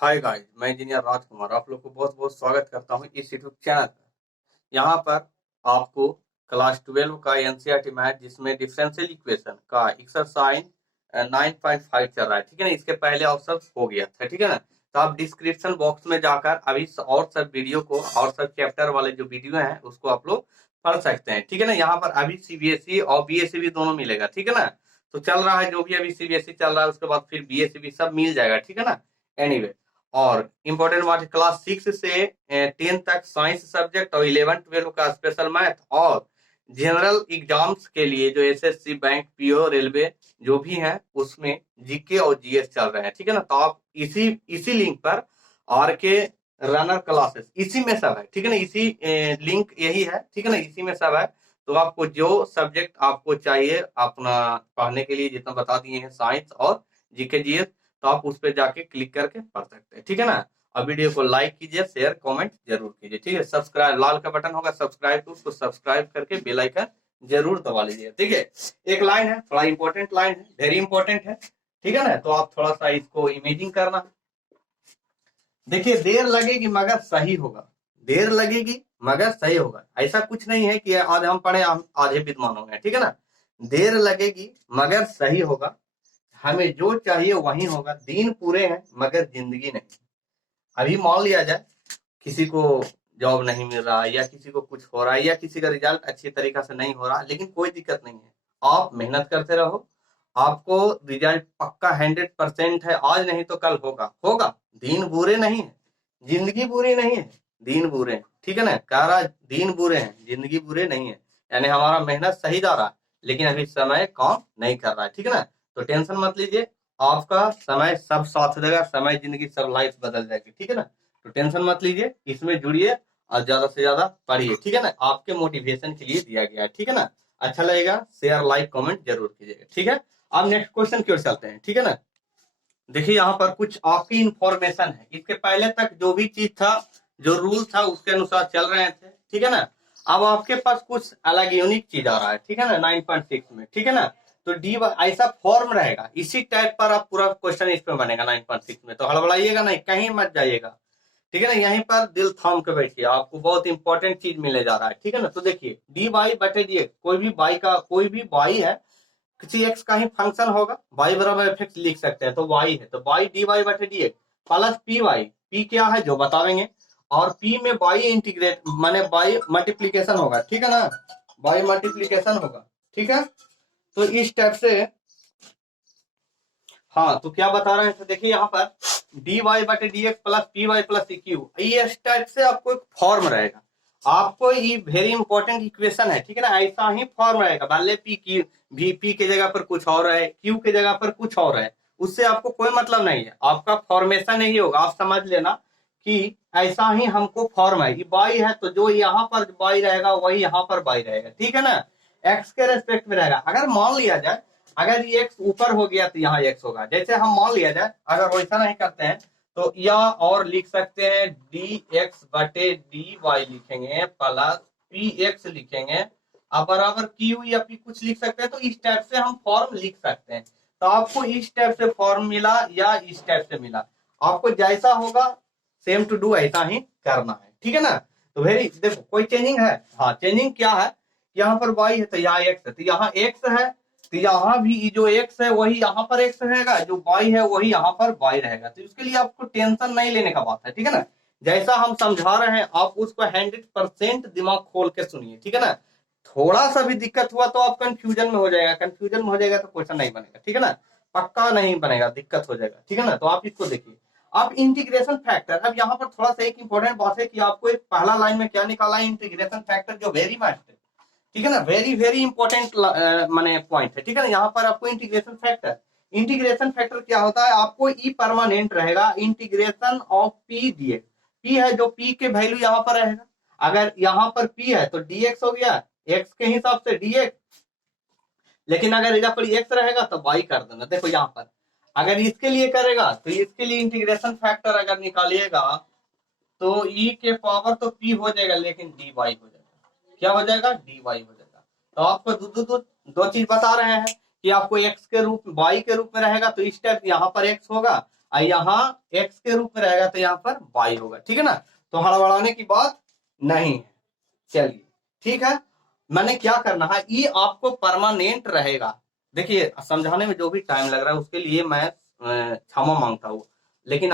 Hi guys, मैं engineer राजकुमार आप लोग को बहुत बहुत स्वागत करता हूं इस यूट्यूब चैनल पर। यहाँ पर आपको क्लास 12 का एनसीईआरटी मैथ जिसमें डिफरेंशियल इक्वेशन का एक्सरसाइज 9.5 चल रहा है। ठीक है ना, इसके पहले ऑप्शन हो गया था। ठीक है ना, तो आप डिस्क्रिप्शन बॉक्स में जाकर अभी और सब वीडियो को और सब चैप्टर वाले जो वीडियो हैं उसको आप लोग पढ़ सकते हैं। ठीक है ना, यहाँ पर अभी सीबीएसई और बीएसई भी दोनों मिलेगा। ठीक है ना, तो चल रहा है जो भी अभी सीबीएसई चल रहा है उसके बाद फिर बीएसई भी सब मिल जाएगा। ठीक है ना, एनीवे और इम्पोर्टेंट बात क्लास 6 से 10 तक साइंस सब्जेक्ट और 11-12 का स्पेशल मैथ और जनरल एग्जाम्स के लिए जो एसएससी बैंक पीओ रेलवे जो भी है उसमें जीके और जीएस चल रहे हैं। ठीक है ना, तो आप इसी लिंक पर आर के रनर क्लासेस इसी में सब है। ठीक है ना, इसी लिंक यही है। ठीक है ना, इसी में सब है। तो आपको जो सब्जेक्ट आपको चाहिए अपना पढ़ने के लिए जितना बता दिए हैं साइंस और जीके जीएस, तो आप उस पर जाके क्लिक करके पढ़ सकते हैं। ठीक है ना, अब वीडियो को लाइक कीजिए, शेयर कमेंट जरूर कीजिए। ठीक है, सब्सक्राइब लाल का बटन होगा सब्सक्राइब टू, उसको सब्सक्राइब करके बेल आइकन जरूर दबा लीजिए। ठीक है, एक लाइन है, थोड़ा इंपॉर्टेंट लाइन है, वेरी इंपॉर्टेंट है। ठीक है ना, तो आप थोड़ा सा इसको इमेजिंग करना। देखिए, देर लगेगी मगर सही होगा। देर लगेगी मगर सही होगा। ऐसा कुछ नहीं है कि आज हम पढ़े हम आधे विद्वान हो गए। ठीक है ना, देर लगेगी मगर सही होगा, हमें जो चाहिए वही होगा। दिन पूरे हैं मगर जिंदगी नहीं। अभी मान लिया जाए किसी को जॉब नहीं मिल रहा या किसी को कुछ हो रहा है या किसी का रिजल्ट अच्छी तरीका से नहीं हो रहा, लेकिन कोई दिक्कत नहीं है। आप मेहनत करते रहो, आपको रिजल्ट पक्का 100% है। आज नहीं तो कल होगा होगा। दिन बुरे नहीं है, जिंदगी बुरी नहीं है, दिन बुरे हैं। ठीक है ना, कह रहा दिन बुरे हैं जिंदगी बुरे नहीं है, यानी हमारा मेहनत सही जा रहा है लेकिन अभी समय काम नहीं कर रहा है। ठीक है ना, तो टेंशन मत लीजिए, आपका समय सब साथ देगा, समय जिंदगी सब लाइफ बदल जाएगी। ठीक है ना, तो टेंशन मत लीजिए, इसमें जुड़िए और ज्यादा से ज्यादा पढ़िए। ठीक है ना, आपके मोटिवेशन के लिए दिया गया है। ठीक है ना, अच्छा लगेगा शेयर लाइक कमेंट जरूर कीजिएगा। ठीक है, अब नेक्स्ट क्वेश्चन की ओर चलते हैं। ठीक है ना, देखिए यहाँ पर कुछ आपकी इंफॉर्मेशन है। इसके पहले तक जो भी चीज था, जो रूल था उसके अनुसार चल रहे थे। ठीक है ना, अब आपके पास कुछ अलग यूनिक चीज आ रहा है। ठीक है ना, 9.6 में। ठीक है ना, तो डी ऐसा फॉर्म रहेगा, इसी टाइप पर आप पूरा क्वेश्चन इस पे बनेगा 9.6 में। तो हड़बड़ाइएगा नहीं, कहीं मत जाइएगा। ठीक है ना, यहीं पर दिल थाम के बैठिए, आपको बहुत इंपॉर्टेंट चीज मिलने जा रहा है। ठीक है ना, तो देखिए डी वाई बटे डी एक्स, कोई भी वाई है, किसी एक्स का ही फंक्शन होगा, वाई बराबर एफ एक्स लिख सकते हैं, तो वाई है तो वाई डी वाई बटे d x plus p y. P क्या है जो बतावेंगे, और पी में वाई इंटीग्रेट माने वाई मल्टीप्लीकेशन होगा। ठीक है ना, वाई मल्टीप्लीकेशन होगा। ठीक है, तो इस टाइप से हाँ, तो क्या बता रहे हैं, तो देखिए यहाँ पर डी वाई बटे d x plus p y plus q, ये इस टाइप से आपको एक फॉर्म रहेगा। आपको ये वेरी इंपॉर्टेंट इक्वेशन है। ठीक है ना, ऐसा ही फॉर्म रहेगा, भले पी क्यू भी पी के जगह पर कुछ और है, क्यू के जगह पर कुछ और है, उससे आपको कोई मतलब नहीं है। आपका फॉर्मेशन ही होगा, आप समझ लेना कि ऐसा ही हमको फॉर्म है। ये बाई है तो जो यहाँ पर बाई रहेगा वही यहाँ पर बाई रहेगा। ठीक है ना, एक्स के रेस्पेक्ट में रहेगा। अगर मान लिया जाए अगर ये एक्स ऊपर हो गया तो यहाँ एक्स होगा। जैसे हम मान लिया जाए, अगर वैसा नहीं करते हैं तो या और लिख सकते हैं डी एक्स बटे डी वाई लिखेंगे प्लस पी एक्स लिखेंगे अब बराबर क्यू या पी कुछ लिख सकते हैं। तो इस टाइप से हम फॉर्म लिख सकते हैं। तो आपको इस टाइप से फॉर्म मिला या इस टाइप से मिला, आपको जैसा होगा सेम टू डू ऐसा ही करना है। ठीक है ना, तो वेरी देखो कोई चेंजिंग है, हाँ चेंजिंग क्या है, यहाँ पर वाई है तो यहाँ एक्स है, तो यहाँ एक्स है तो यहाँ भी जो एक्स है वही यहाँ पर एक्स रहेगा, जो वाई है वही यहाँ पर वाई रहेगा। तो इसके लिए आपको टेंशन नहीं लेने का बात है। ठीक है ना, जैसा हम समझा रहे हैं आप उसको 100% दिमाग खोल के सुनिए। ठीक है ना, थोड़ा सा भी दिक्कत हुआ तो आप कंफ्यूजन में हो जाएगा, कंफ्यूजन में हो जाएगा तो क्वेश्चन नहीं बनेगा। ठीक है ना, पक्का नहीं बनेगा, दिक्कत हो जाएगा। ठीक है ना, तो आप इसको देखिए। अब इंटीग्रेशन फैक्टर, अब यहाँ पर थोड़ा सा एक इंपॉर्टेंट बात है कि आपको एक पहला लाइन में क्या निकाला है, इंटीग्रेशन फैक्टर, जो वेरी मस्ट है। ठीक है ना, वेरी वेरी इंपॉर्टेंट माने पॉइंट है। ठीक है ना, यहाँ पर आपको इंटीग्रेशन फैक्टर क्या होता है, आपको ई परमानेंट रहेगा integration of p d x. P है जो पी के वैल्यू यहाँ पर रहेगा, अगर यहाँ पर पी है तो डीएक्स हो गया एक्स के हिसाब से डीएक्स, लेकिन अगर यहाँ पर एक्स रहेगा तो वाई कर देना। देखो यहाँ पर अगर इसके लिए करेगा तो इसके लिए इंटीग्रेशन फैक्टर अगर निकालिएगा तो ई के पावर तो पी हो जाएगा लेकिन डी वाई हो जाएगा। क्या हो जाएगा, डी वाई हो जाएगा। तो आपको दो चीज बता रहे हैं कि आपको एक्स के रूप वाई के रूप में रहेगा तो इस टाइप यहाँ पर एक्स होगा, और यहाँ x के रूप में रहेगा तो यहाँ पर y होगा, ठीक है ना। तो हड़बड़ाने की बात नहीं है। चलिए ठीक है, मैंने क्या करना है, ये आपको परमानेंट रहेगा। देखिए समझाने में जो भी टाइम लग रहा है उसके लिए मैं क्षमा मांगता हूँ, लेकिन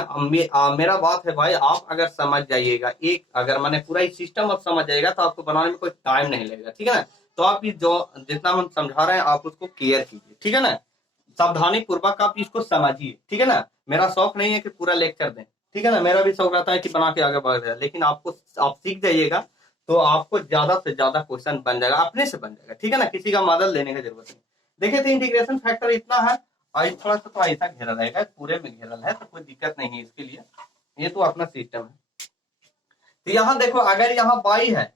मेरा बात है भाई, आप अगर समझ जाइएगा, एक अगर मैंने पूरा ही सिस्टम आप समझ जाएगा तो आपको बनाने में कोई टाइम नहीं लगेगा, ठीक है ना। तो आप जो जितना हम समझा रहे हैं आप उसको क्लियर कीजिए, ठीक है ना, सावधानी पूर्वक आप इसको समझिए, ठीक है ना। मेरा शौक नहीं है कि पूरा लेक्चर दें, ठीक है ना, मेरा भी शौक रहता है कि बना के आगे बढ़ जाए, लेकिन आपको आप सीख जाइएगा तो आपको ज्यादा से ज्यादा क्वेश्चन बन जाएगा, अपने से बन जाएगा, ठीक है ना, किसी का मदद लेने की जरूरत नहीं। देखिए तो इंटीग्रेशन फैक्टर इतना है, और थोड़ा सा तो ऐसा घेरा रहेगा, पूरे में घेरल है तो कोई दिक्कत नहीं है इसके लिए, ये तो अपना सिस्टम है। तो यहाँ देखो, अगर यहाँ बाई है,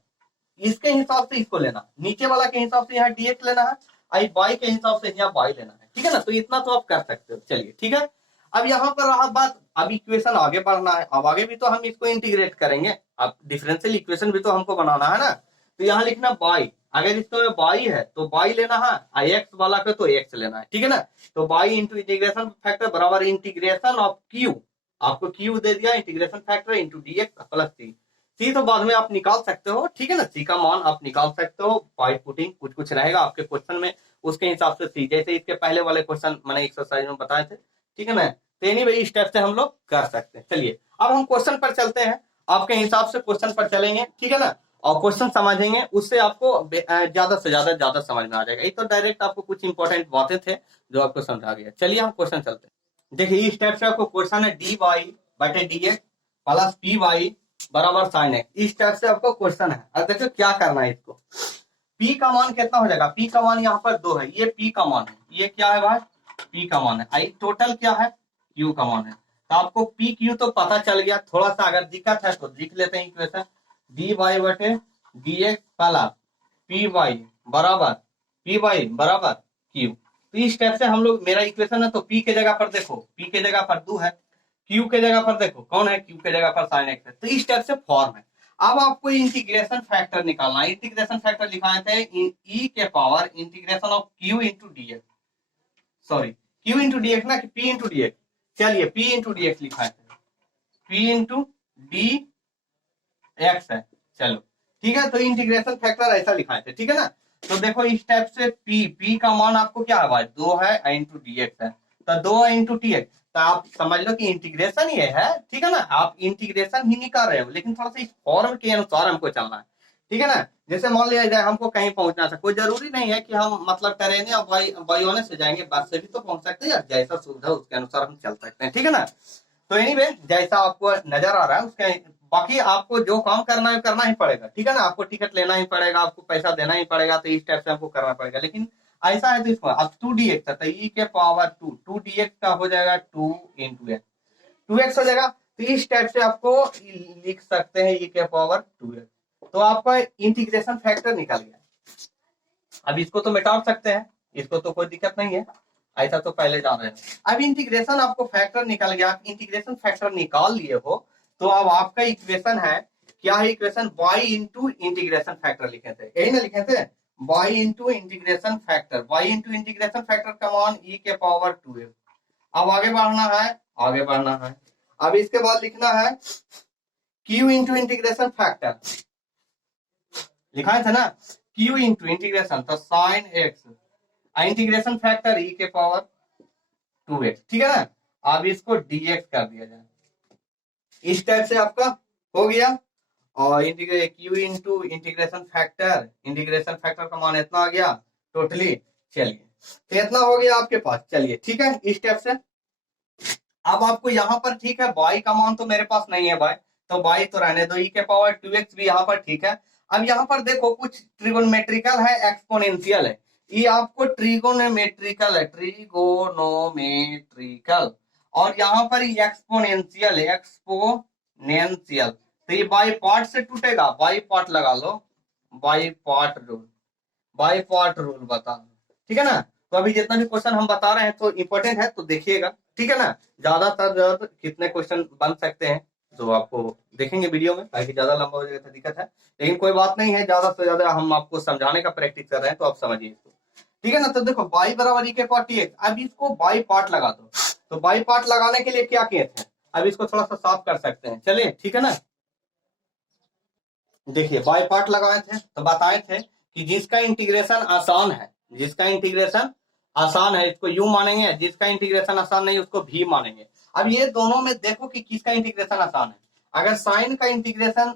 इसके हिसाब से इसको लेना, नीचे वाला के हिसाब से यहाँ dx लेना है, आई बाई के हिसाब से यहाँ बाई लेना है, ठीक है ना। तो इतना तो आप कर सकते हो, चलिए ठीक है। अब यहाँ पर रहा बात, अब इक्वेशन आगे बढ़ना है, अब आगे भी तो हम इसको इंटीग्रेट करेंगे, अब डिफरेंशियल इक्वेशन भी तो हमको बनाना है ना। तो यहाँ लिखना बाई, अगर इसमें बाई है तो बाई लेना है, एक्स वाला का तो एक्स लेना है, ठीक है ना। तो बाई इंटू इंटीग्रेशन फैक्टर बराबर इंटीग्रेशन ऑफ क्यू, आपको क्यू दे दिया, integration factor into d x plus c. C तो बाद में आप निकाल सकते हो, ठीक है ना, सी का मान आप निकाल सकते हो बाय पुटिंग, कुछ कुछ रहेगा आपके क्वेश्चन में, उसके हिसाब से सी, जैसे इसके पहले वाले क्वेश्चन मैंने एक्सरसाइज में बताए थे, ठीक है ना। तो एनीवे इस स्टेप से हम लोग कर सकते हैं। चलिए अब हम क्वेश्चन पर चलते हैं, आपके हिसाब से क्वेश्चन पर चलेंगे, ठीक है ना, और क्वेश्चन समझेंगे, उससे आपको ज्यादा से ज्यादा समझ में आ जाएगा। ये तो डायरेक्ट आपको कुछ इंपॉर्टेंट बातें थे जो आपको समझा गया। चलिए हम क्वेश्चन चलते हैं। देखिए इस स्टेप से आपको क्वेश्चन है डी वाई बटे d x plus p y बराबर साइन एक्स, इस टाइप से आपको क्वेश्चन है। अब देखो क्या करना है इसको, P का मान कितना हो जाएगा, P का मान यहाँ पर 2 है, ये P का मान है, ये क्या है भाई P का मान है, आई टोटल क्या है Q का मान है। तो आपको P Q तो पता चल गया, थोड़ा सा अगर दिक्कत है तो लिख लेते हैं इक्वेशन, डी वाई बटे d x plus p y बराबर Q। तो इस टाइप से हम लोग, मेरा इक्वेशन है तो P के जगह पर देखो, P के जगह पर 2 है, क्यू के जगह पर देखो कौन है, क्यू के जगह पर साइन एक्स है। तो इस टाइप से फॉर्म है। अब आपको इंटीग्रेशन फैक्टर निकालना है, इंटीग्रेशन फैक्टर लिखाए थे ई के power integration of q into d x, sorry q into d x ना, कि पी इंटू डीएक्स, चलिए पी इंटू डीएक्स लिखाए थे, पी इंटू डी एक्स है, चलो ठीक है। तो इंटीग्रेशन फैक्टर ऐसा लिखाए थे, ठीक है ना। तो देखो इस टाइप से पी का मान आपको क्या है भाई 2 है इंटू डीएक्स है, तो 2 इंटू टीएक्स, तो आप समझ लो कि इंटीग्रेशन ये है, ठीक है ना, आप इंटीग्रेशन ही नहीं कर रहे हो, लेकिन थोड़ा सा इस फॉर्म के अनुसार हमको चलना है, ठीक है ना। जैसे मान लिया जाए हमको कहीं पहुंचना था, कोई जरूरी नहीं है कि हम मतलब ट्रेन या वायुयान से जाएंगे, बस से भी तो पहुंच सकते हैं, जैसा सुविधा उसके अनुसार हम चल सकते हैं, ठीक है ना। तो एनीवे जैसा आपको नजर आ रहा है उसके, बाकी आपको जो काम करना है करना ही पड़ेगा, ठीक है ना, आपको टिकट लेना ही पड़ेगा, आपको पैसा देना ही पड़ेगा, तो इस टाइप से आपको करना पड़ेगा। लेकिन ऐसा है तो इसको अब 2dx तो ई के पावर 2 का हो जाएगा 2 इंटू एक्स, 2x हो जाएगा। तो इस टाइप से आपको लिख सकते हैं ई के पावर 2x, तो आपका इंटीग्रेशन फैक्टर निकल गया। अब इसको तो मिटा सकते हैं, इसको तो कोई दिक्कत नहीं है, ऐसा तो पहले जान रहे हैं। अब इंटीग्रेशन आपको फैक्टर निकल गया, इंटीग्रेशन फैक्टर निकाल लिए हो, तो अब आपका इक्वेशन है क्या है, equation y into integration factor लिखे थे, यही ना लिखे थे, y into integration factor, y into integration factor का मान e के पावर 2x। अब आगे बढ़ना है, आगे बढ़ना है, अब इसके बाद लिखना है q इंटू इंटीग्रेशन फैक्टर, लिखा था ना q इंटू इंटीग्रेशन तो sine x, integration factor e के पावर 2x, ठीक है ना। अब इसको dx कर दिया जाए, इस टाइप से आपका हो गया, और क्यू इंटू इंटीग्रेशन फैक्टर का मान इतना आ गया टोटली, चलिए तो इतना हो गया आपके पास, चलिए ठीक है इस टाइप से। अब आपको यहाँ पर ठीक है y का मान तो मेरे पास नहीं है भाई, तो y तो रहने दो, e के पावर 2x भी यहाँ पर ठीक है। अब यहाँ पर देखो कुछ ट्रिगोनोमेट्रिकल है, एक्सपोनेंशियल है, ये आपको ट्रिगोनोमेट्रिकल है, ट्रिगोनोमेट्रिकल, और यहाँ पर एक्सपोनेंशियल है, एक्सपोनेंशियल, तो ये बाई पार्ट से टूटेगा, बाई पार्ट लगा लो, बाई पार्ट रूल बता दो, ठीक है ना। तो अभी जितना भी क्वेश्चन हम बता रहे हैं तो इंपॉर्टेंट है, तो देखिएगा, ठीक है ना। ज्यादातर कितने क्वेश्चन बन सकते हैं जो आपको देखेंगे वीडियो में, ताकि ज्यादा लंबा हो जाएगा तो दिक्कत है, लेकिन कोई बात नहीं है, ज्यादा से ज्यादा हम आपको समझाने का प्रैक्टिस कर रहे हैं, तो आप समझिए इसको, ठीक है ना। तो देखो बाई बराबर ई के पार्ट टी एक्स, अब इसको बाई पार्ट लगा दो, तो बाई पार्ट लगाने के लिए क्या किए थे, अब इसको थोड़ा सा साफ कर सकते हैं, चलिए ठीक है ना। देखिए बाई पार्ट लगाए थे तो बताए थे कि जिसका इंटीग्रेशन आसान है, जिसका इंटीग्रेशन आसान है इसको यू मानेंगे, जिसका इंटीग्रेशन आसान नहीं उसको भी मानेंगे। अब ये दोनों में देखो कि किसका इंटीग्रेशन आसान है। अगर साइन का इंटीग्रेशन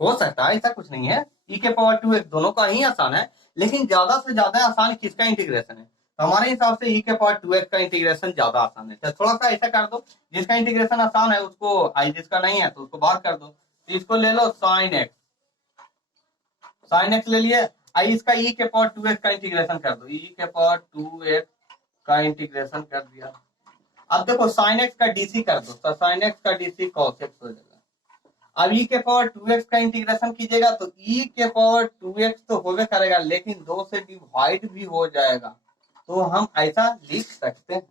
हो सकता है, ऐसा कुछ नहीं है, e के पावर 2x दोनों का ही आसान है, लेकिन ज्यादा से ज्यादा आसान किसका इंटीग्रेशन है, तो हमारे हिसाब से e के पावर 2x का इंटीग्रेशन ज्यादा आसान है। तो थोड़ा सा ऐसा कर दो, जिसका इंटीग्रेशन आसान है उसको आई, जिसका नहीं है तो उसको बाहर कर दो। तो इसको ले लो साइन एक्स, साइन एक्स ले लिए, आई इसका e के पावर 2x का इंटीग्रेशन कर दो, e के पावर 2x का इंटीग्रेशन कर दिया। अब देखो साइन एक्स का डीसी कर दो, तो साइन एक्स का डीसी कॉस एक्स हो जाएगा। अब e के पावर 2x का इंटीग्रेशन कीजिएगा तो e के पावर 2x तो होवे करेगा, लेकिन 2 से डिवाइड भी हो जाएगा। तो हम ऐसा लिख सकते हैं,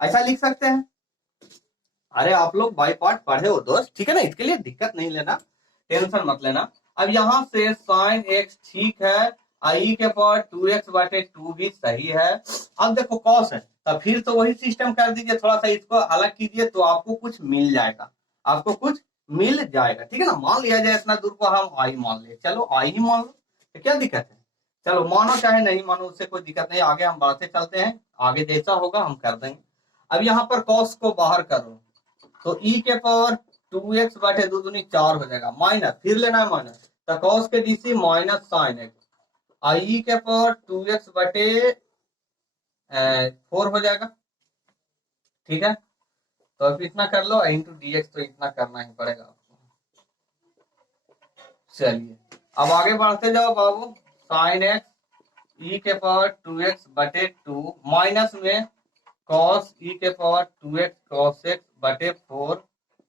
ऐसा लिख सकते हैं। अरे आप लोग बाई पार्ट पढ़े हो दोस्त, ठीक है ना, इसके लिए दिक्कत नहीं लेना, टेंशन मत लेना। अब यहाँ से साइन एक्स ठीक है, आई के पावर 2x बटे 2 भी सही है। अब देखो कॉस है, तो फिर तो वही सिस्टम कर दीजिए, थोड़ा सा इसको अलग कीजिए तो आपको कुछ मिल जाएगा, आपको कुछ मिल जाएगा, ठीक है ना। मान लिया जाए इतना दूर को हम आई मान ले, चलो आई ही मान लो, तो क्या दिक्कत है, चलो मानो चाहे नहीं मानो उससे कोई दिक्कत नहीं, आगे हम बढ़ते चलते हैं, आगे जैसा होगा हम कर देंगे। अब यहाँ पर कॉस को बाहर करो तो e के पावर 2x बटे 2 दूनी 4 हो जाएगा, माइनस फिर लेना है माइनस, तो कॉस के डीसी माइनस साइन एक्स, आई के पावर 2x बटे 4 हो जाएगा, ठीक है। तो अब इतना कर लो इंटू dx, तो इतना करना ही पड़ेगा आपको। चलिए अब आगे बढ़ते जाओ बाबू, साइन एक्स e के पावर 2x बटे 2 माइनस में कॉस e के पावर 2x कॉस x बटे 4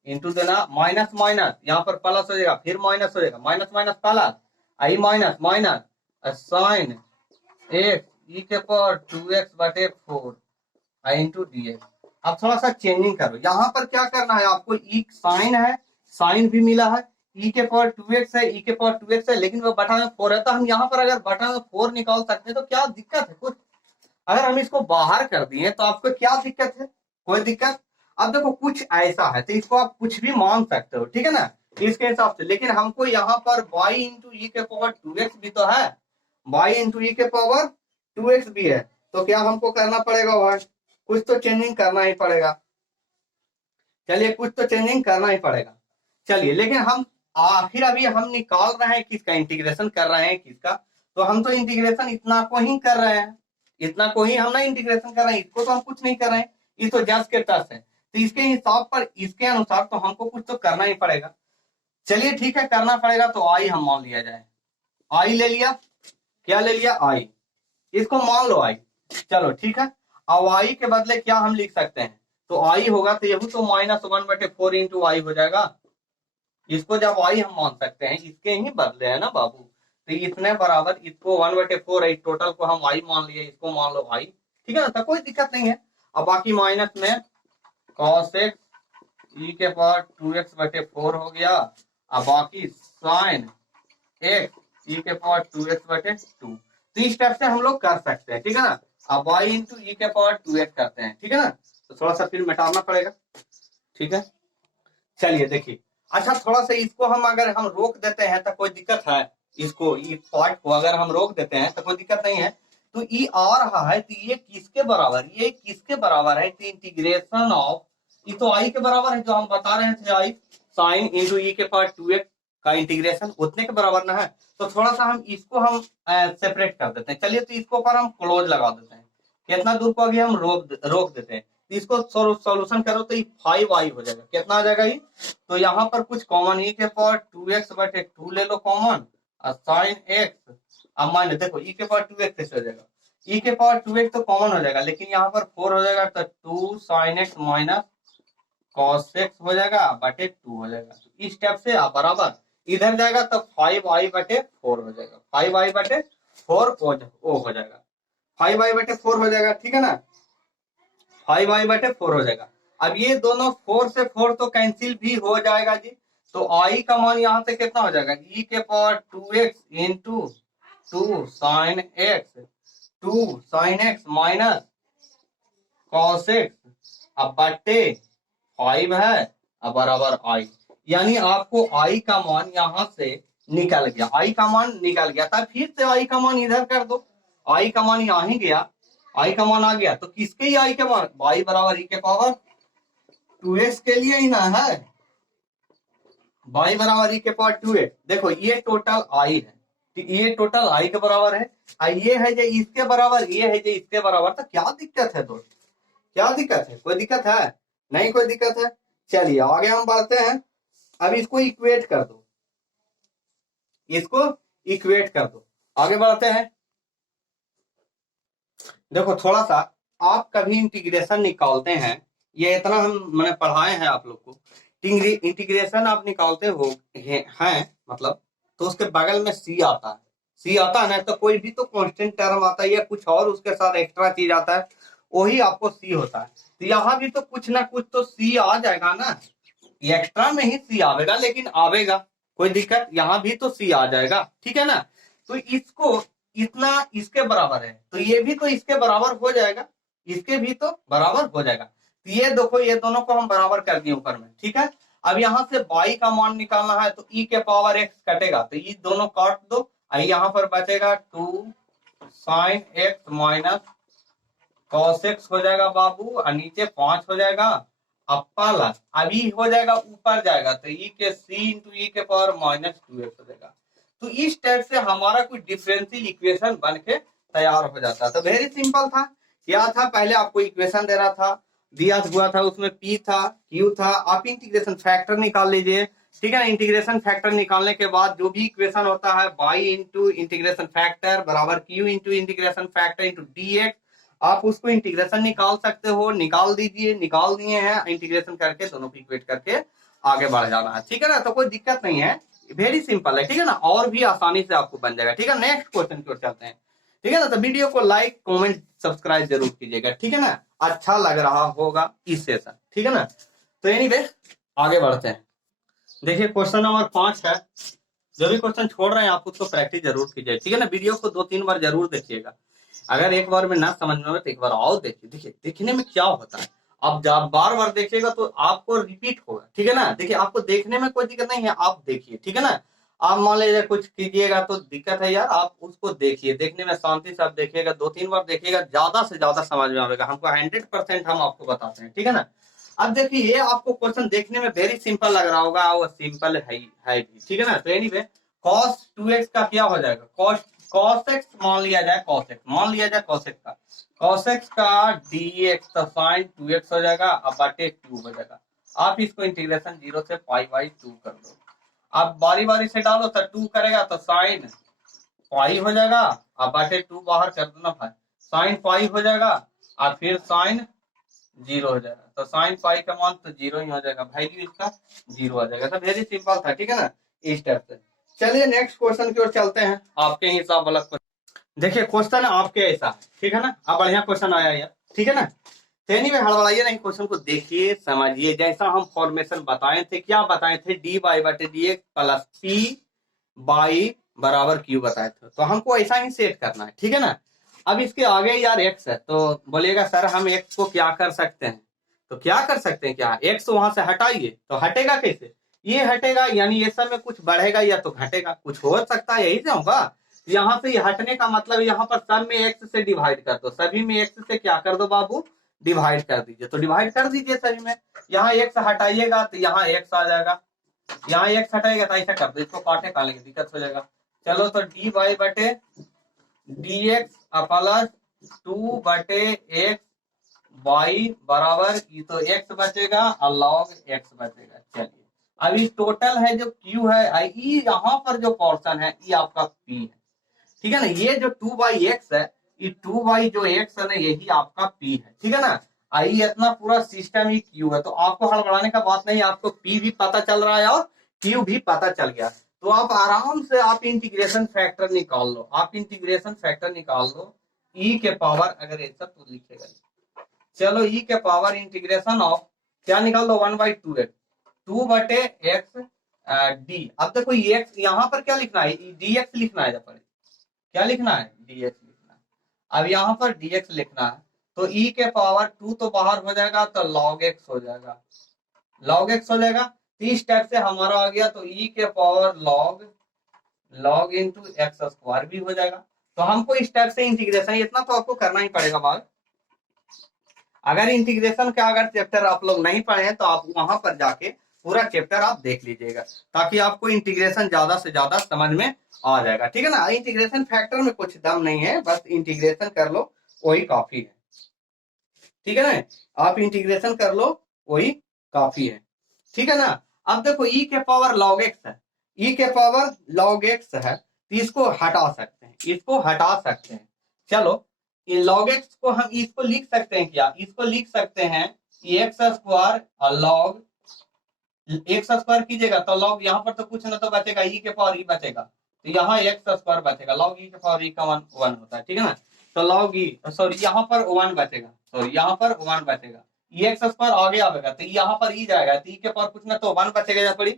इंटू देना, माइनस माइनस यहाँ पर प्लस हो जाएगा, फिर माइनस हो जाएगा, माइनस माइनस प्लस, आई माइनस माइनस साइन एक्स ई के पावर 2x बटे 4 आई इंटू dx। अब थोड़ा सा चेंजिंग करो, यहाँ पर क्या करना है आपको, ई साइन है, साइन भी मिला है, ई के पावर 2x है, ई के पावर 2x है, लेकिन वो बटा में 4 है, तो हम यहाँ पर अगर बटा में 4 निकाल सकते हैं तो क्या दिक्कत है कुछ। अगर हम इसको बाहर कर दिए तो आपको क्या दिक्कत है, कोई दिक्कत। अब देखो कुछ ऐसा है तो इसको आप कुछ भी मान सकते हो, ठीक है ना, इसके हिसाब से, लेकिन हमको यहाँ पर y इंटू ई के पावर 2x भी तो है, y इंटू ई के पावर 2x भी है, तो क्या हमको करना पड़ेगा भाई, कुछ तो चेंजिंग करना ही पड़ेगा। चलिए कुछ तो चेंजिंग करना ही पड़ेगा, चलिए, लेकिन हम आखिर अभी हम निकाल रहे हैं किसका, इंटीग्रेशन कर रहे हैं किसका, तो हम तो इंटीग्रेशन इतना को ही कर रहे हैं, इतना को ही हम ना इंटीग्रेशन कर रहे हैं, इसको तो हम कुछ नहीं कर रहे हैं, ये तो जस्ट के तर्स है, तो इसके हिसाब पर इसके अनुसार तो हमको कुछ तो करना ही पड़ेगा। चलिए ठीक है करना पड़ेगा, तो आई हम मान लिया जाए, आई ले लिया, क्या ले लिया आई, इसको मान लो आई, चलो ठीक है। अब आई के बदले क्या हम लिख सकते हैं, तो आई होगा तो यही तो -1/4 इंटू आई हो जाएगा, इसको जब आई हम मान सकते हैं, इसके ही बदले है ना बाबू, तो इतने बराबर इसको 1/4 है, टोटल को हम आई मान लिए, इसको मान लो आई, ठीक है ना, तो कोई दिक्कत नहीं है। अब बाकी माइनस में cos x e के पावर 2x बटे 4 हो गया, अब बाकी साइन x e के पावर 2x बटे 2, तो इस टाइप से हम लोग कर सकते हैं, ठीक है ना। अब y इंटू ई के पावर 2x करते हैं, ठीक है ना, तो थोड़ा सा फिर मिटाना पड़ेगा, ठीक है। चलिए देखिए, अच्छा थोड़ा सा इसको हम अगर हम रोक देते हैं तो कोई दिक्कत है, इसको इस पार्ट को अगर हम रोक देते हैं तो कोई दिक्कत नहीं है। तो ई आ रहा है तो ये किसके बराबर, ये किसके बराबर है, तो इंटीग्रेशन ऑफ, ये तो आई के बराबर है जो हम बता रहे थे, आई साइन इंटू ई के पावर 2x का इंटीग्रेशन उतने के बराबर ना है। तो थोड़ा सा हम इसको हम सेपरेट कर देते हैं, चलिए तो इसको पर हम क्लोज लगा देते हैं, कितना दूर को अभी हम रोक देते हैं, इसको सॉल्यूशन करो तो ये 5i हो जाएगा, कितना आ जाएगा ये, तो यहाँ पर कुछ कॉमन ई के पावर 2x बटे 2 ले लो कॉमन, और साइन एक्स, अब माइनस देखो ई के पावर 2x कैसे हो जाएगा, ई के पावर 2x तो कॉमन हो जाएगा, लेकिन यहाँ पर 4 हो जाएगा, तो 2 sine x minus cos x हो जाएगा बटे 2 हो जाएगा, तो इस स्टेप से आप बराबर इधर जाएगा तो 5i बटे 4 हो जाएगा, 5i बटे 4 हो जाएगा, 5i बटे 4 हो जाएगा, ठीक है ना, 5i बटे 4 हो जाएगा। अब ये दोनों 4 से 4 तो कैंसिल भी हो जाएगा जी, तो आई का मान यहाँ से कितना हो जाएगा, ई के power 2x into 2 sine x, 2 sine x minus cos x अब बटे 5 है अब बराबर आई, यानी आपको आई का मान यहां से निकल गया, आई का मान निकल गया था। फिर से आई का मान इधर कर दो, आई का मान यहां ही गया, आई का मान आ गया तो किसके ही आई के मान, y बराबर e के पावर 2x के लिए ही ना है, y बराबर e के पावर 2x। देखो ये टोटल i है, ये टोटल i के बराबर है, ये है जो इसके बराबर, ये है जो इसके बराबर, तो क्या दिक्कत है दोस्त, क्या दिक्कत है, कोई दिक्कत है नहीं, कोई दिक्कत है। चलिए आगे हम बढ़ते हैं, अब इसको इक्वेट कर दो, इसको इक्वेट कर दो, आगे बढ़ते हैं। देखो थोड़ा सा आप कभी इंटीग्रेशन निकालते हैं, ये इतना हम मैंने पढ़ाए हैं आप लोग को, इंटीग्रेशन आप निकालते हो हैं मतलब, तो उसके बगल में सी आता है, सी आता है ना, तो कोई भी तो कांस्टेंट टर्म आता है या कुछ और उसके साथ एक्स्ट्रा चीज आता है, वही आपको सी होता है। तो यहाँ भी तो कुछ ना कुछ तो सी आ जाएगा ना, एक्स्ट्रा में ही सी आवेगा, लेकिन आवेगा, कोई दिक्कत, यहाँ भी तो सी आ जाएगा, ठीक है ना। तो इसको इतना इसके बराबर है तो ये भी तो इसके बराबर हो जाएगा, इसके भी तो बराबर हो जाएगा। तो ये देखो ये दोनों को हम बराबर कर दिए ऊपर में, ठीक है। अब यहाँ से y का मान निकालना है तो e के पावर x कटेगा, तो ये दोनों काट दो, यहाँ पर बचेगा 2 sin x minus cos x हो जाएगा बाबू, और नीचे 5 हो जाएगा, अब प्लस अभी हो जाएगा ऊपर जाएगा तो e के c इंटू e के पावर माइनस 2x हो जाएगा। तो इस टाइप से हमारा कोई डिफरेंशियल इक्वेशन बन के तैयार हो जाता है। तो वेरी सिंपल था, क्या था, पहले आपको इक्वेशन दे रहा था, दिया हुआ था, उसमें p था q था, आप इंटीग्रेशन फैक्टर निकाल लीजिए, ठीक है ना। इंटीग्रेशन फैक्टर निकालने के बाद जो भी इक्वेशन होता है y इंटू इंटीग्रेशन फैक्टर बराबर q into integration factor into dx, आप उसको इंटीग्रेशन निकाल सकते हो, निकाल दीजिए, निकाल दिए हैं, इंटीग्रेशन करके दोनों को इक्वेट करके आगे बढ़ जाना है, ठीक है ना। तो कोई दिक्कत नहीं है, वेरी सिंपल है, ठीक है ना, और भी आसानी से आपको बन जाएगा, ठीक है। नेक्स्ट क्वेश्चन की ओर चलते हैं, ठीक है ना। तो वीडियो को लाइक कमेंट सब्सक्राइब जरूर कीजिएगा, ठीक है ना, अच्छा लग रहा होगा इस सेशन, ठीक है ना। तो एनीवे आगे बढ़ते हैं। देखिए क्वेश्चन नंबर 5 है, जो भी क्वेश्चन छोड़ रहे हैं आप उसको प्रैक्टिस जरूर कीजिए, ठीक है ना। वीडियो को 2-3 बार जरूर देखिएगा, अगर एक बार में ना समझ में आए तो एक बार और देखिए, देखिए देखने में क्या होता है, अब जब बार बार देखिएगा तो आपको रिपीट होगा, ठीक है ना। देखिए आपको देखने में कोई दिक्कत नहीं है, आप देखिए, ठीक है ना। आप मान लीजिए कुछ कीजिएगा तो दिक्कत है यार, आप उसको देखिए, देखने में शांति से आप देखिएगा, 2-3 बार देखिएगा, ज्यादा से ज्यादा समझ में आएगा, हमको 100% हम आपको बताते हैं, ठीक है ना। अब देखिए ये आपको क्वेश्चन देखने में वेरी सिंपल लग रहा होगा, वो सिंपल है भी, ठीक है ना। तो एनीवे cos 2x का क्या हो जाएगा, cos x मान लिया जाए, cos x मान लिया जाए, cos x का dx तो sin 2x हो जाएगा, अब बटे 2 हो जाएगा। आप इसको इंटीग्रेशन 0 से π/2 कर दो, आप बारी बारी से डालो तो 2 करेगा तो sin पाई हो जाएगा, अब बटे 2 बाहर कर दो ना भाई, sin पाई हो जाएगा, और फिर sin 0 हो जाएगा, तो sin पाई का मान तो 0 ही हो जाएगा, वैल्यू इसका 0 आ जाएगा। तो वेरी सिंपल था, ठीक है ना, इस टाइप से। चलिए नेक्स्ट क्वेश्चन की ओर चलते हैं, आपके हिसाब वाला क्वेश्चन। देखिए क्वेश्चन आपके ऐसा, ठीक है ना, अब बढ़िया क्वेश्चन आया यार, ठीक है ना। तो एनीवे हड़बड़ाइए नहीं, क्वेश्चन को देखिए समझिए, जैसा हम फॉर्मेशन बताए थे, क्या बताए थे, dy बटे dx प्लस p बाई बराबर q बताए थे, तो हमको ऐसा ही सेट करना है, ठीक है ना। अब इसके आगे यार x है, तो बोलिएगा सर हम x को क्या कर सकते हैं, तो क्या कर सकते हैं, क्या x वहां से हटाइए, तो हटेगा कैसे, ये हटेगा, यानी ये सब में कुछ बढ़ेगा या तो घटेगा, कुछ हो सकता है, यही से होगा। यहाँ से ये हटने का मतलब यहाँ पर सब में x से डिवाइड कर दो, सभी में x से क्या कर दो बाबू, डिवाइड कर दीजिए, तो डिवाइड कर दीजिए सभी में, यहाँ x हटाइएगा तो यहाँ x आ जाएगा, यहाँ x हटाएगा तो ऐसा कर दो, इसको काटे कालेंगे दिक्कत हो जाएगा। चलो तो dy बटे dx प्लस 2 बटे x y बराबर, ये तो x बचेगा और log x बचेगा। चलिए अब ये टोटल है जो q है, ये यहाँ पर जो पोर्शन है ये आपका p है, ठीक है ना। ये जो 2/x है, ये 2 जो x है ना, यही आपका p है, ठीक है ना। आई इतना पूरा सिस्टम ही q है, तो आपको हड़बड़ाने का बात नहीं, आपको p भी पता चल रहा है और q भी पता चल गया, तो आप आराम से आप इंटीग्रेशन फैक्टर निकाल लो, आप इंटीग्रेशन फैक्टर निकाल लो, e के पावर, अगर ऐसा तो लिखेगा, चलो e के पावर इंटीग्रेशन ऑफ क्या निकाल दो, 1/2x 2 बटे x d। अब देखो x यहाँ पर क्या लिखना है, dx लिखना है, क्या लिखना है, dx लिखना है। अब यहाँ पर dx लिखना है, तो e के पावर 2 तो बाहर हो जाएगा, तो log x हो जाएगा, log x हो जाएगा। तो इस टाइप से हमारा आ गया, तो e के power log into x square भी हो जाएगा। तो हमको इस टाइप से इंटीग्रेशन, इतना तो आपको करना ही पड़ेगा बात। अगर इंटीग्रेशन का अगर चैप्टर आप लोग नहीं पढ़े हैं तो आप वहां पर जाके पूरा चैप्टर आप देख लीजिएगा, ताकि आपको इंटीग्रेशन ज्यादा से ज्यादा समझ में आ जाएगा, ठीक है ना। इंटीग्रेशन फैक्टर में कुछ दम नहीं है, बस इंटीग्रेशन कर लो वही काफी है, ठीक है ना। आप इंटीग्रेशन कर लो वही काफी है, ठीक है ना। अब देखो e के पावर log x है, e के पावर log x है, तो इसको हटा सकते हैं, इसको हटा सकते हैं। चलो ये log x को हम इसको लिख सकते हैं, क्या इसको लिख सकते हैं x square log x square कीजिएगा तो log यहाँ पर तो कुछ ना तो बचेगा, e के पावर e बचेगा, तो यहाँ एक्स स्क्वायर बचेगा, log e के पावर e का 1 होता है, ठीक है ना। तो log e सॉरी यहाँ पर 1 बचेगा, सॉरी यहाँ पर 1 बचेगा, e एक्स स्क्वायर आगे आएगा तो यहाँ पर e जाएगा, तो e के पावर कुछ ना तो 1 बचेगा यहाँ पर,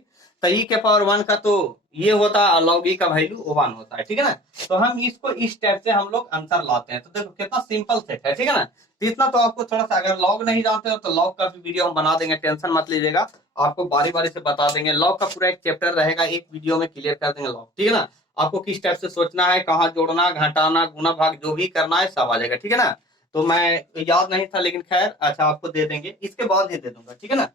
तो e के पावर 1 का तो ये होता है, log e का वैल्यू 1 होता है, ठीक है ना। तो हम इसको इस टाइप से हम लोग आंसर लाते हैं। तो देखो कितना सिंपल सेट है, ठीक है ना। तो इतना तो आपको थोड़ा सा, अगर लॉग नहीं जानते हो तो लॉग का भी वीडियो हम बना देंगे, टेंशन मत लीजिएगा, आपको बारी बारी से बता देंगे। लॉग का पूरा एक चैप्टर रहेगा, एक वीडियो में क्लियर कर देंगे लॉग, ठीक है ना। आपको किस टाइप से सोचना है, कहाँ जोड़ना, घटाना, गुना भाग जो भी करना है सब आ जाएगा, ठीक है ना। तो मैं याद नहीं था लेकिन खैर अच्छा आपको दे देंगे, इसके बाद ही दे दूंगा, ठीक है ना।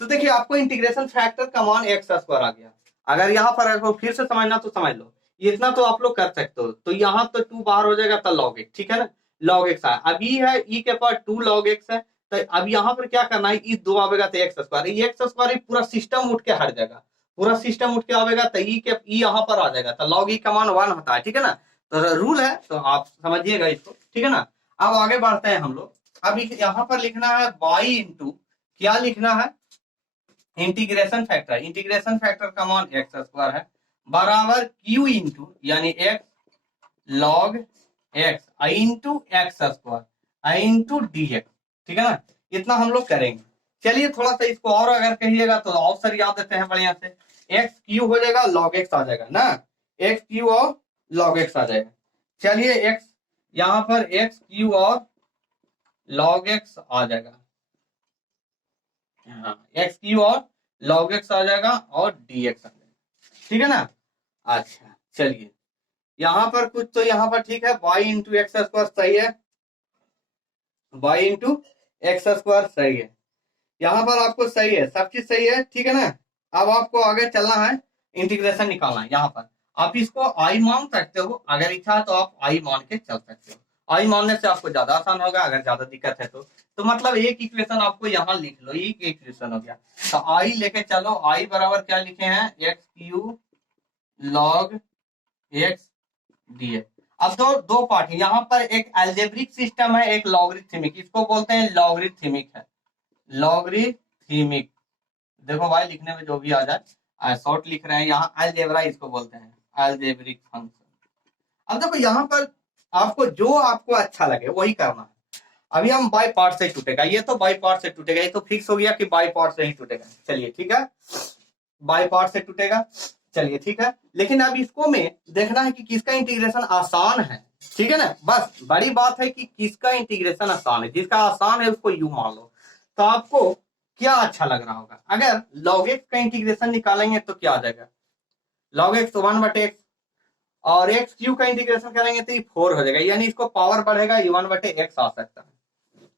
तो देखिए आपको इंटीग्रेशन फैक्टर का मान एक्स स्क्वायर आ गया। अगर यहाँ पर आपको फिर से समझना तो समझ लो, इतना तो आप लोग कर सकते हो। तो यहाँ तो 2 बाहर हो जाएगा, तो log x, ठीक है ना, log x है। अभी है e के पावर 2 log x है, तो अब यहाँ पर क्या करना है, e 2 आवेगा तो एक्स स्क्वायर, एक्स स्क्वायर पूरा सिस्टम उठ के हट जाएगा, पूरा सिस्टम उठ के आवेगा, तो e यहाँ पर आ जाएगा, तो log e का मान 1 होता है, ठीक है ना। तो रूल है, तो आप समझिएगा इसको, ठीक है ना। अब आगे बढ़ते हैं हम लोग। अब यहाँ पर लिखना है y इंटू, क्या लिखना है, इंटीग्रेशन फैक्टर, इंटीग्रेशन फैक्टर का मान एक्स स्क्वायर है, बराबर क्यू इंटू यानी x log x into x square into D x, ठीक है ना। इतना हम लोग करेंगे। चलिए थोड़ा सा इसको और अगर कहिएगा तो ऑप्शन याद देते हैं बढ़िया से, एक्स क्यू हो जाएगा लॉग एक्स आ जाएगा ना, एक्स क्यू और लॉग एक्स आ जाएगा। चलिए एक्स यहाँ पर एक्स क्यू और लॉग एक्स आ जाएगा, हाँ एक्स क्यू और लॉग एक्स आ जाएगा और डी एक्स आ जाएगा, ठीक है ना। अच्छा चलिए यहाँ पर कुछ तो यहाँ पर ठीक है, y इंटू एक्स स्क्वायर सही है, y इंटू एक्स स्क्वायर सही है, यहाँ पर आपको सही है, सब चीज सही है, ठीक है ना। अब आपको आगे चलना है, इंटीग्रेशन निकालना है। यहाँ पर आप इसको आई मान सकते हो, अगर इच्छा है तो आप आई मान के चल सकते हो, आई मानने से आपको ज्यादा आसान होगा, अगर ज्यादा दिक्कत है तो मतलब एक इक्वेशन आपको यहाँ लिख लो, एक इक्वेशन हो गया। तो आई लेके चलो, आई बराबर क्या लिखे हैं, x Q log x D x. अब दो पार्ट है यहाँ पर, एक एल्जेब्रिक सिस्टम है, एक लॉगरिथमिक, इसको बोलते हैं लॉगरिथमिक है, लॉगरिथमिक। देखो भाई लिखने में जो भी आ जाए, शॉर्ट लिख रहे हैं यहाँ, अलजेब्रा इसको बोलते हैं, अलजेब्रिक फंक्शन। अब देखो यहाँ पर आपको जो आपको अच्छा लगे वही करना है। अभी हम बाई पार्ट से टूटेगा, ये तो बाई पार्ट से टूटेगा, ये तो फिक्स हो गया कि बाई पार्ट से ही टूटेगा, चलिए ठीक है, बाई पार्ट से टूटेगा, चलिए ठीक है। लेकिन अब इसको में देखना है कि किसका इंटीग्रेशन आसान है, ठीक है ना। बस बड़ी बात है कि किसका इंटीग्रेशन आसान है, जिसका आसान है उसको यू मान लो। तो आपको क्या अच्छा लग रहा होगा, अगर log x का इंटीग्रेशन निकालेंगे तो क्या आ जाएगा, log x 1/x, और एक्स क्यू का इंटीग्रेशन करेंगे तो ये 4 हो जाएगा, यानी इसको पावर बढ़ेगा, ये 1/x आ सकता है,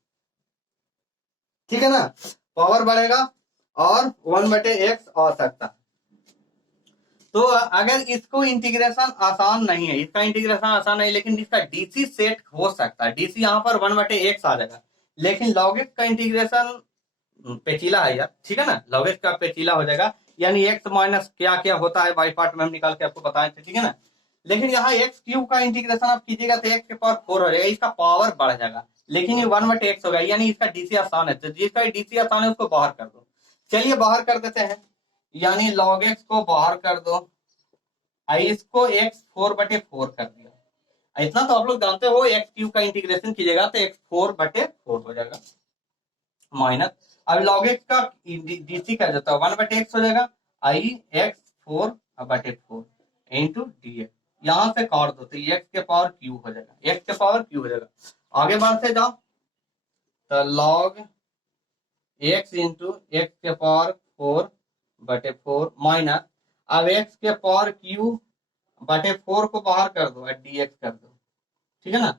ठीक है ना, पावर बढ़ेगा और 1/x आ सकता है। तो अगर इसको इंटीग्रेशन आसान नहीं है, इसका इंटीग्रेशन आसान नहीं, लेकिन इसका डीसी सेट हो सकता है, डीसी यहाँ पर 1/x आ जाएगा, लेकिन log x का इंटीग्रेशन पेचीला है यार, ठीक है ना, log x का पेचीला हो जाएगा, यानी x माइनस क्या क्या होता है बाई पार्ट में हम निकाल के आपको बताए थे, ठीक है ना। लेकिन यहाँ एक्स क्यूब का इंटीग्रेशन आप कीजिएगा तो एक्स के पावर 4 हो जाएगा, इसका पावर बढ़ जाएगा, लेकिन ये 1/x होगा, यानी इसका डीसी आसान है, तो जिसका डीसी आसान है उसको बाहर कर दो। चलिए बाहर कर देते हैं, यानी log x को बाहर कर दो, इसको x 4/4 कर दिया। इतना तो आप लोग जानते हो, एक्स क्यूब का इंटीग्रेशन कीजिएगा तो x 4/4 हो जाएगा, माइनस अब log x का डीसी कर देता है 1/x हो जाएगा, आई एक्स 4/4 इंटू डी एक्स, यहाँ से काट दो तो एक्स के पावर क्यू हो जाएगा, एक्स के पावर क्यू हो जाएगा। आगे बढ़ते जाओ, तो log x इंटू एक्स के पावर 4/4 माइनस, अब x के पावर q/4 को बाहर कर दो और dx कर दो, ठीक है ना,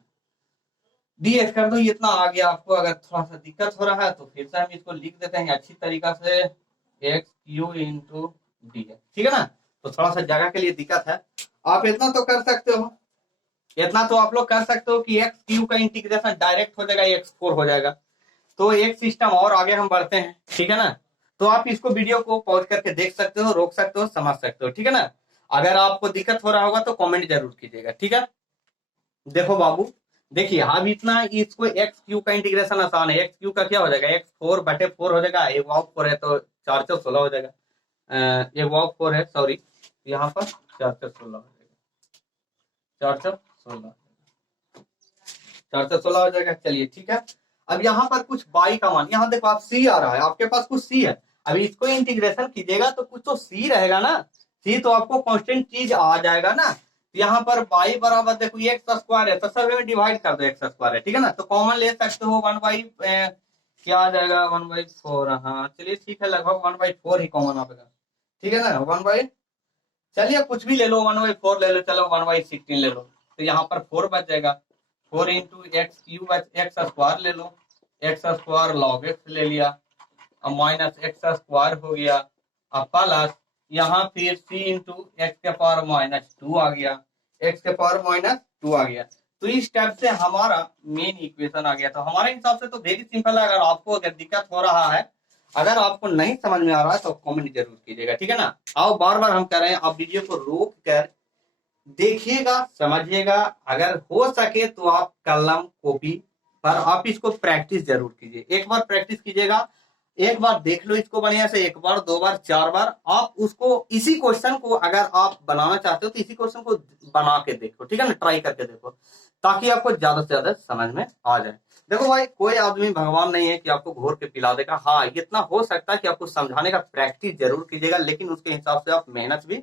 dx कर दो। इतना आ गया आपको। अगर थोड़ा सा दिक्कत हो रहा है तो फिर से हम इसको लिख देते हैं अच्छी तरीका से, xq इंटू dx, ठीक है ना। तो थोड़ा सा जगह के लिए दिक्कत है, आप इतना तो कर सकते हो, इतना तो आप लोग कर सकते हो कि एक्स क्यू का इंटीग्रेशन डायरेक्ट हो जाएगा, x4 हो जाएगा। तो एक सिस्टम और आगे हम बढ़ते हैं, ठीक है ना। तो आप इसको वीडियो को पॉज करके देख सकते हो, रोक सकते हो, समझ सकते हो, ठीक है ना। अगर आपको दिक्कत हो रहा होगा तो कमेंट जरूर कीजिएगा, ठीक है। देखो बाबू, देखिए अब इतना इसको एक्स क्यू का इंटीग्रेशन आसान है। एक्स क्यू का क्या हो जाएगा, x4/4 हो जाएगा। एक वाव 4 है तो 4×4 = 16 हो जाएगा। एक वाव 4 है, सॉरी, यहाँ पर 4×16 हो जाएगा, 4×16 4×16 हो जाएगा। चलिए ठीक है। अब यहाँ पर कुछ बाई का मान, यहाँ देखो आप सी आ रहा है, आपके पास कुछ सी है। अभी इसको इंटीग्रेशन कीजिएगा तो कुछ तो सी रहेगा ना, सी तो आपको कांस्टेंट चीज आ जाएगा ना। यहाँ पर बाई बराबर देखो x² है तो सभी में डिवाइड कर दो, x² है, ठीक है ना। तो कॉमन ले सकते हो 1/, क्या आ जाएगा 1/4। हाँ चलिए ठीक है, लगभग 1/4 ही कॉमन आएगा, ठीक है ना। 1/, चलिए कुछ भी ले लो, 1/4 ले लो, चलो 1/16 ले लो। तो यहाँ पर 4 बच जाएगा। 4 इंटू x² ले लो, x² log x ले लिया, अब माइनस x² हो गया, अब प्लस यहाँ फिर c इंटू एक्स के पावर -2 आ गया, x के पावर -2 आ गया। तो इस टाइप से हमारा मेन इक्वेशन आ गया। तो हमारे हिसाब से तो वेरी सिंपल है। अगर आपको अगर दिक्कत हो रहा है, अगर आपको नहीं समझ में आ रहा है तो कमेंट जरूर कीजिएगा, ठीक है ना। आओ बार बार हम कह रहे हैं, आप वीडियो को रोक कर देखिएगा, समझिएगा। अगर हो सके तो आप कलम कॉपी पर आप इसको प्रैक्टिस जरूर कीजिए। एक बार प्रैक्टिस कीजिएगा, एक बार देख लो इसको बढ़िया से, एक बार, दो बार, चार बार आप उसको, इसी क्वेश्चन को अगर आप बनाना चाहते हो तो इसी क्वेश्चन को बना के देखो, ठीक है ना, ट्राई करके देखो, ताकि आपको ज्यादा से ज्यादा समझ में आ जाए। देखो भाई, कोई आदमी भगवान नहीं है कि आपको घोर के पिला देगा। हाँ इतना हो सकता है कि आपको समझाने का प्रैक्टिस जरूर कीजिएगा, लेकिन उसके हिसाब से आप मेहनत भी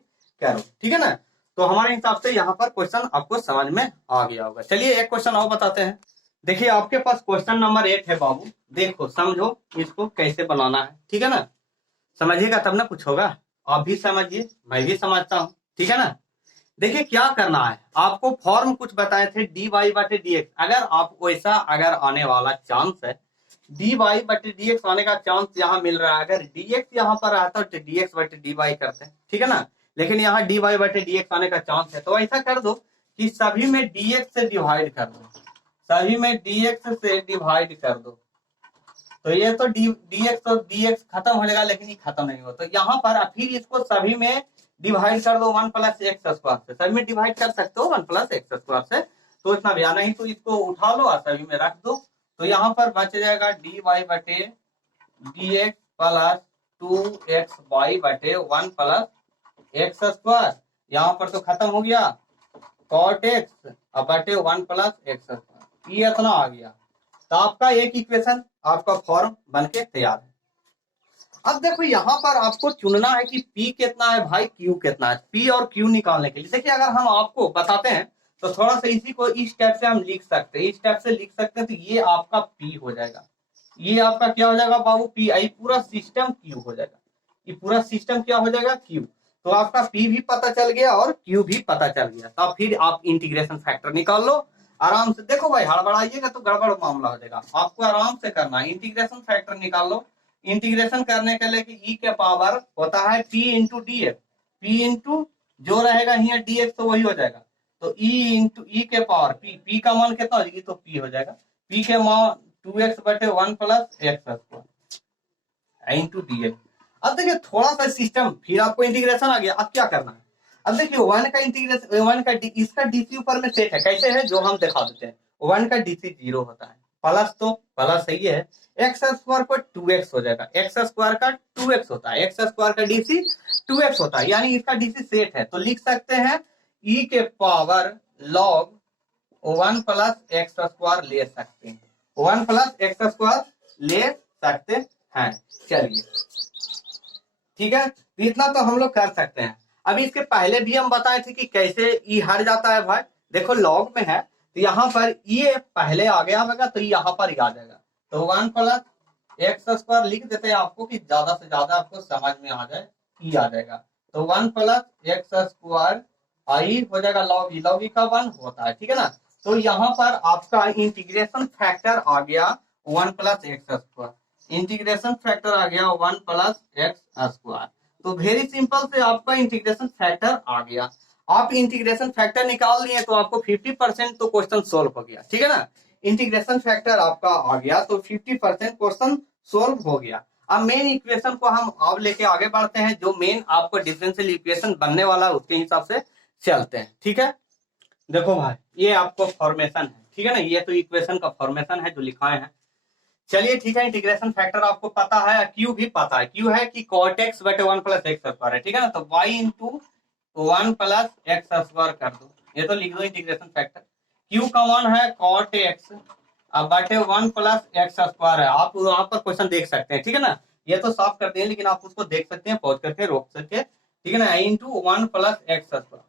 करो, ठीक है ना। तो हमारे हिसाब से यहाँ पर क्वेश्चन आपको समझ में आ गया होगा। चलिए एक क्वेश्चन और बताते हैं। देखिए आपके पास क्वेश्चन नंबर 8 है बाबू, देखो समझो इसको कैसे बनाना है, ठीक है ना। समझिएगा तब ना कुछ होगा, आप भी समझिए, मैं भी समझता हूँ, ठीक है ना। देखिए क्या करना है, आपको फॉर्म कुछ बताए थे dy/dx। अगर आप वैसा अगर आने वाला चांस है, dy/dx आने का चांस यहाँ मिल रहा है। अगर dx यहाँ पर आता तो dx/dy करते हैं, ठीक है ना। लेकिन यहाँ dy/dx आने का चांस है, तो ऐसा कर दो कि सभी में dx से डिवाइड कर दो, सभी में dx से डिवाइड कर दो। तो ये तो dx तो dx खत्म हो जाएगा, लेकिन ये खत्म नहीं हो, तो यहाँ पर फिर इसको सभी में डिवाइड कर दो 1 + x²। से सभी में डिवाइड कर सकते हो 1 + x² से, तो इतना भी नहीं तो इसको उठा लो और सभी में रख दो। तो यहाँ पर बच जाएगा dy/dx + 2xy/1 + x²। यहाँ पर तो खत्म हो गया cot x बटे 1 + x², ये इतना आ गया। तो आपका एक इक्वेशन, आपका फॉर्म बनके तैयार है। अब देखो यहाँ पर आपको चुनना है कि P कितना है भाई, Q कितना है। P और Q निकालने के लिए देखिए, अगर हम आपको बताते हैं तो थोड़ा सा इसी को इस टाइप से हम लिख सकते हैं, इस टाइप से लिख सकते हैं। तो ये आपका P हो जाएगा, ये आपका क्या हो जाएगा बाबू, P। आई पूरा सिस्टम Q हो जाएगा, ये पूरा सिस्टम क्या हो जाएगा, Q। तो आपका P भी पता चल गया और Q भी पता चल गया। तो फिर आप इंटीग्रेशन फैक्टर निकाल लो आराम से। देखो भाई हड़बड़ाइएगा तो गड़बड़ मामला हो जाएगा, आपको आराम से करना है। इंटीग्रेशन फैक्टर निकाल लो। इंटीग्रेशन करने के लिए कि e के पावर होता है p into D x, p into जो रहेगा यहाँ dx तो वही हो जाएगा। तो e इंटू ई के पावर p का मान कितना हो जाएगी, तो p हो जाएगा। p के मान 2x/1 + x² इंटू dx। अब देखिए थोड़ा सा सिस्टम, फिर आपको इंटीग्रेशन आ गया। अब क्या करना है, अब देखिए 1 का इंटीग्रेशन, 1 का इसका डीसी ऊपर में सेट है, कैसे है जो हम दिखा देते हैं। 1 का डीसी 0 होता है, प्लस तो प्लस सही है, x² पर 2x हो जाएगा, x² का 2x होता है, x² का डीसी 2x होता है, यानी इसका डीसी सेट है। तो लिख सकते हैं e के पावर log 1 + x² ले सकते हैं, 1 + x² ले सकते हैं। चलिए ठीक है, इतना तो हम लोग कर सकते हैं। अभी इसके पहले भी हम बताए थे कि कैसे ई हट जाता है भाई। देखो लॉग में है तो यहाँ पर ये पहले आ गया होगा तो यहाँ पर आ जाएगा। तो 1 प्लस एक्स स्क्वायर लिख देते हैं आपको कि ज्यादा से ज्यादा आपको समझ में आ जाए, ई आ जाएगा। तो 1 प्लस एक्स स्क्वायर आई हो जाएगा लॉग ई, लॉग ई का 1 होता है, ठीक है ना। तो यहाँ पर आपका इंटीग्रेशन फैक्टर आ गया 1 plus x square, integration factor आ गया 1 प्लस एक्स स्क्वायर। तो वेरी सिंपल से आपका इंटीग्रेशन फैक्टर आ गया। आप इंटीग्रेशन फैक्टर निकाल लिए तो आपको 50% तो क्वेश्चन सोल्व हो गया, ठीक है ना। इंटीग्रेशन फैक्टर आपका आ गया तो 50% क्वेश्चन सोल्व हो गया। अब मेन इक्वेशन को हम अब लेके आगे बढ़ते हैं, जो मेन आपको डिफरेंशियल इक्वेशन बनने वाला है उसके हिसाब से चलते हैं, ठीक है। देखो भाई ये आपको फॉर्मेशन है, ठीक है ना, ये तो इक्वेशन का फॉर्मेशन है जो लिखाए हैं। चलिए ठीक है, इंटीग्रेशन फैक्टर आपको पता है, क्यू भी पता है, क्यू है कि cot x बटे 1 प्लस एक्स स्क्वायर है, ठीक है ना। तो y into 1 plus x square कर दो, ये तो लिख दो इंटीग्रेशन फैक्टर। क्यू का मान है cot x अब बटे 1 प्लस एक्स स्क्वायर है, आप वहां पर क्वेश्चन देख सकते हैं, ठीक है ना। ये तो साफ कर दिए लेकिन आप उसको देख सकते हैं, पॉज करके रोक सकते, ठीक है ना। इंटू 1 प्लस एक्स स्क्वायर,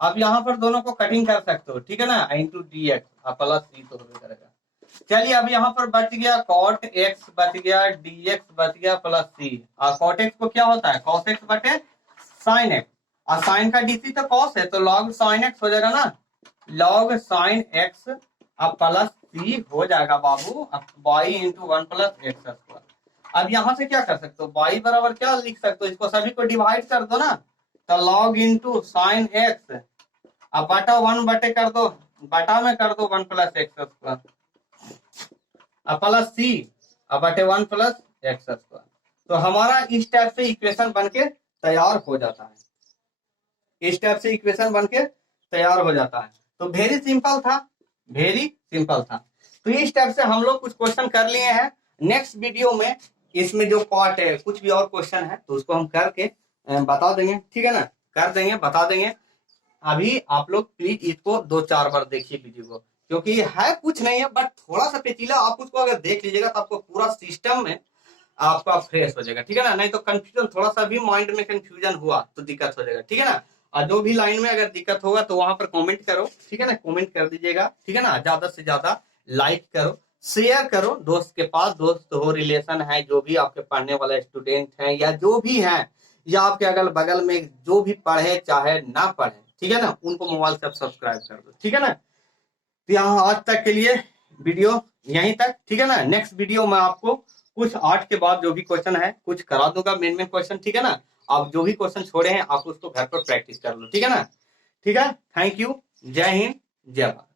अब यहाँ पर दोनों को कटिंग कर सकते हो, ठीक है ना, इंटू डी एक्स प्लस सी तो हो जाएगा। चलिए अब यहाँ पर बच गया cot x बच गया dx बच गया प्लस सी। cot x को क्या होता है cos x बटे sin x, और sin का dc तो cos है तो log sin x हो जाएगा ना, log sin x अब प्लस सी हो जाएगा बाबू, अब y into 1 plus x square. अब यहाँ से क्या कर सकते हो, y बराबर क्या लिख सकते हो, इसको सभी को डिवाइड कर दो ना, तो log इंटू साइन x अब बटा 1 बटे कर दो, बटा में कर दो 1 प्लस एक्स स्क्वायर प्लस सी अब बटे 1 प्लस एक्स स्क्वायर। तो हमारा इस टाइप से इक्वेशन बनके तैयार हो जाता है, इस टाइप से इक्वेशन बनके तैयार हो जाता है। तो वेरी सिंपल था, वेरी सिंपल था। तो इस टाइप से हम लोग कुछ क्वेश्चन कर लिए हैं। नेक्स्ट वीडियो में इसमें जो पार्ट है कुछ भी और क्वेश्चन है तो उसको हम करके बता देंगे, ठीक है ना, कर देंगे, बता देंगे। अभी आप लोग प्लीज इसको 2-4 बार देखिए वीडियो को, क्योंकि है कुछ नहीं है बट थोड़ा सा पेचीला, आप उसको अगर देख लीजिएगा तो आपको पूरा सिस्टम में आपका फ्रेश हो जाएगा, ठीक है ना। नहीं तो कंफ्यूजन, थोड़ा सा भी माइंड में कंफ्यूजन हुआ तो दिक्कत हो जाएगा, ठीक है ना। और जो भी लाइन में अगर दिक्कत होगा तो वहां पर कमेंट करो, ठीक है ना, कमेंट कर दीजिएगा, ठीक है ना। ज्यादा से ज्यादा लाइक करो, शेयर करो दोस्त के पास, दोस्त हो, रिलेशन है, जो भी आपके पढ़ने वाले स्टूडेंट हैं या जो भी हैं, या आपके अगल बगल में जो भी पढ़े चाहे ना पढ़े, ठीक है ना, उनको मोबाइल से सब्सक्राइब कर दो, ठीक है ना। तो यहाँ आज तक के लिए वीडियो यहीं तक, ठीक है ना। नेक्स्ट वीडियो में आपको कुछ 8 के बाद जो भी क्वेश्चन है कुछ करा दूंगा, मेन क्वेश्चन, ठीक है ना। आप जो भी क्वेश्चन छोड़े हैं आप उसको घर पर प्रैक्टिस कर लो, ठीक है ना। ठीक है, थैंक यू, जय हिंद, जय भारत।